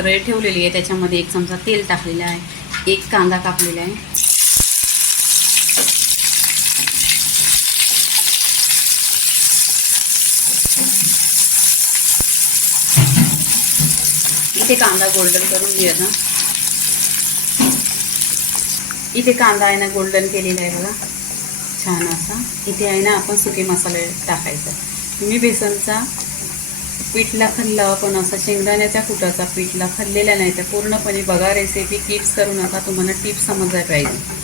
रळ ठेवलेली आहे त्याच्यामध्ये एक चमचा तेल टाकलेलं आहे एक कांदा कापलेला आहे. इथे कांदा गोल्डन करून घेऊया ना. इथे कांदा आहे ना गोल्डन केलेला आहे बघा. छान असा. इथे आहे ना आपण सुके मसाले टाकायचा. मी बेसनचा पीठला खाल्ला पण असा शेंगदाण्याच्या कुटाचा पीठला खाल्लेला नाही तर पूर्णपणे बघा रेसिपी किप्स करू नका तुम्हाला टिप्स समजायला पाहिजे.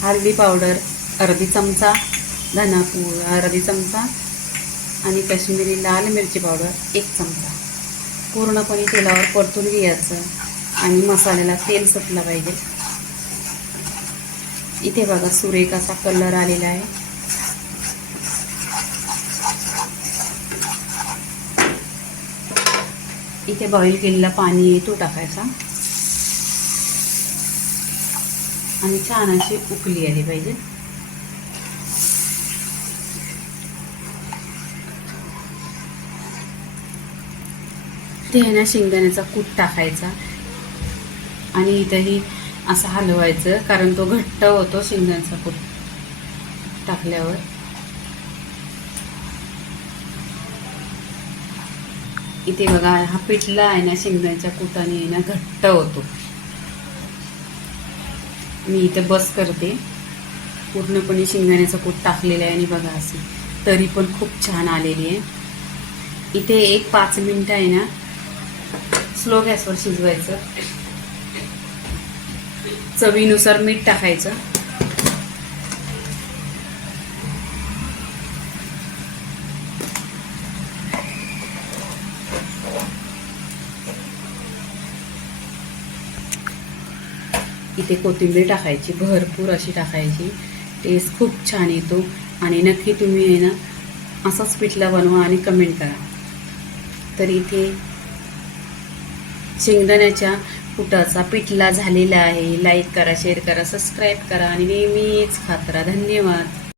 हळदी पावडर अर्धी चमचा धनापूर अर्धी चमचा आणि कश्मीरी लाल मिरची पावडर एक चमचा. पूर्णपणे तेलावर परतून घ्यायचं आणि मसाल्याला तेल सुटलं पाहिजे. इथे बघा सुरेख असा कलर आलेला आहे. इथे बॉईल केलेला पाणी आहे तो टाकायचा. आणि छान अशी उकली आली पाहिजे. ते आहे ना शेंगदाण्याचा कूट टाकायचा. आणि इथंही असं हलवायचं कारण तो घट्ट होतो शेंगदाण्याचा कूट टाकल्यावर. इथे बघा हा पिठला आहे ना शेंगदाण्याच्या कुटाने आहे ना घट्ट होतो. मी इथे बस करते. पूर्णपणे शेंगदाण्याचा कूट टाकलेला आहे आणि बघा असं तरी पण खूप छान आलेली आहे. इथे एक पाच मिनटं आहे ना स्लो गॅसवर शिजवायचं. चवीनुसार मीठ टाकायचं. इथे कोथिंबीर टाकायची भरपूर अशी टाकायची. टेस्ट खूप छान येतो. आणि नक्की तुम्ही आहे ना असाच पिठला बनवा आणि कमेंट करा. तर इथे शेंगदाण्याच्या कुटाचा पिठला झालेला आहे. लाईक करा शेअर करा सबस्क्राईब करा आणि नेहमीच खात राहा. धन्यवाद.